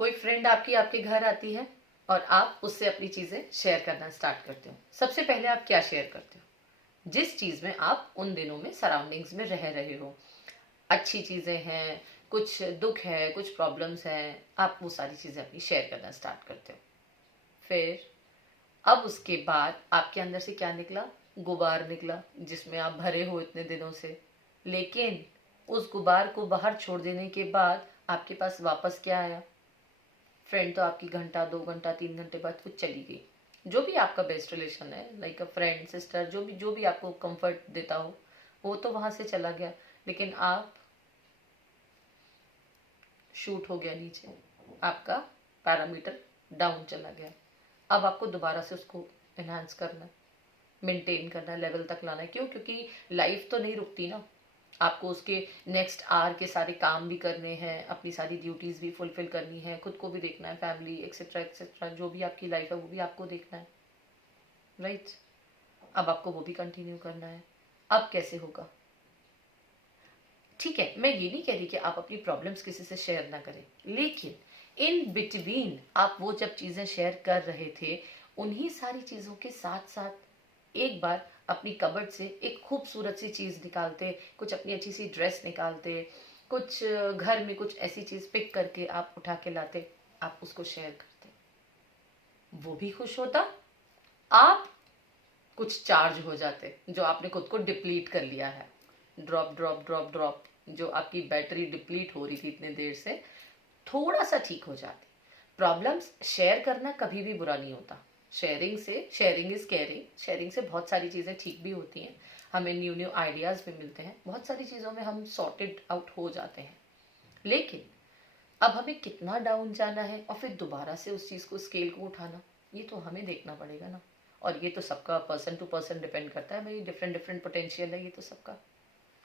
कोई फ्रेंड आपकी आपके घर आती है और आप उससे अपनी चीजें शेयर करना स्टार्ट करते हो। सबसे पहले आप क्या शेयर करते हो? जिस चीज में आप उन दिनों में सराउंडिंग्स में रह रहे हो, अच्छी चीजें हैं, कुछ दुख है, कुछ प्रॉब्लम्स हैं, आप वो सारी चीजें अपनी शेयर करना स्टार्ट करते हो। फिर अब उसके बाद आपके अंदर से क्या निकला? गुबार निकला, जिसमें आप भरे हो इतने दिनों से। लेकिन उस गुबार को बाहर छोड़ देने के बाद आपके पास वापस क्या आया? फ्रेंड तो आपकी घंटा 2 घंटा 3 घंटे बाद कुछ चली गई। जो भी आपका बेस्ट रिलेशन है, लाइक अ फ्रेंड सिस्टर, जो भी आपको कंफर्ट देता हो, वो तो वहां से चला गया। लेकिन आप शूट हो गया नीचे, आपका पैरामीटर डाउन चला गया। अब आपको दोबारा से उसको एनहांस करना है, मेंटेन करना है, लेवल तक लाना है। क्यों? क्योंकि लाइफ तो नहीं रुकती ना। आपको उसके नेक्स्ट आवर के सारे काम भी करने हैं, अपनी सारी ड्यूटीज भी फुलफिल करनी है, खुद को भी देखना है, फैमिली एक्सेट्रा एक्सेट्रा, जो भी आपकी लाइफ है वो भी आपको देखना है, राइट? अब आपको वो भी कंटिन्यू करना है। अब कैसे होगा? ठीक है, मैं ये नहीं कह रही कि आप अपनी प्रॉब्लम्स किसी से शेयर ना करें, लेकिन इन बिटवीन आप वो जब चीजें शेयर कर रहे थे, उन्हीं सारी चीजों के साथ साथ एक बार अपनी कबर्ड से एक खूबसूरत सी चीज निकालते, कुछ अपनी अच्छी सी ड्रेस निकालते, कुछ घर में कुछ ऐसी चीज पिक करके आप उठा के लाते, आप उसको शेयर करते, वो भी खुश होता, आप कुछ चार्ज हो जाते, जो आपने खुद को डिप्लीट कर लिया है। ड्रॉप ड्रॉप ड्रॉप ड्रॉप, जो आपकी बैटरी डिप्लीट हो रही थी इतने देर से, थोड़ा सा ठीक हो जाती। प्रॉब्लम्स शेयर करना कभी भी बुरा नहीं होता। शेयरिंग से, शेयरिंग इज केयरिंग, शेयरिंग से बहुत सारी चीजें ठीक भी होती हैं, हमें न्यू न्यू आइडियाज भी मिलते हैं, बहुत सारी चीजों में हम सॉर्टेड आउट हो जाते हैं। लेकिन अब हमें कितना डाउन जाना है और फिर दोबारा से उस चीज को, स्केल को उठाना, ये तो हमें देखना पड़ेगा ना। और ये तो सबका पर्सन टू पर्सन डिपेंड करता है भाई, डिफरेंट डिफरेंट पोटेंशियल है ये तो सबका।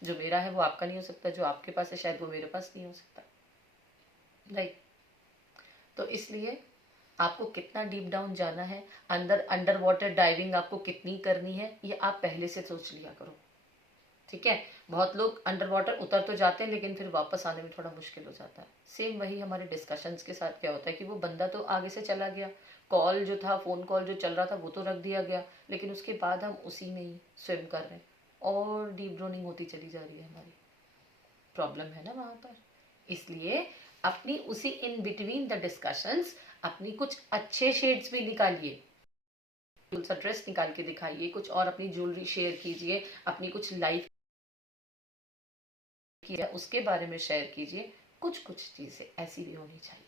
जो मेरा है वो आपका नहीं हो सकता, जो आपके पास है शायद वो मेरे पास नहीं हो सकता, राइट? तो इसलिए आपको कितना डीप डाउन जाना है, अंदर अंडर वाटर डाइविंग आपको कितनी करनी है, ये आप पहले से सोच लिया करो, ठीक है? बहुत लोग अंडर वाटर उतर तो जाते हैं, लेकिन फिर वापस आने में थोड़ा मुश्किल हो जाता है। सेम वही हमारे डिस्कशंस के साथ क्या होता है कि वो बंदा तो आगे से चला गया, कॉल जो था, फोन कॉल जो चल रहा था वो तो रख दिया गया, लेकिन उसके बाद हम उसी में ही स्विम कर रहे हैं और डीप ड्रोनिंग होती चली जा रही है। हमारी प्रॉब्लम है ना वहां पर। इसलिए अपनी उसी इन बिटवीन द डिस्कशंस अपनी कुछ अच्छे शेड्स भी निकालिए, सा ड्रेस निकाल के दिखाइए, कुछ और अपनी ज्वेलरी शेयर कीजिए, अपनी कुछ लाइफ की है उसके बारे में शेयर कीजिए। कुछ कुछ चीजें ऐसी भी होनी चाहिए,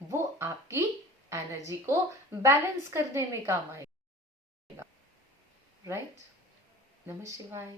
वो आपकी एनर्जी को बैलेंस करने में काम आएगा, राइट? नमः शिवाय।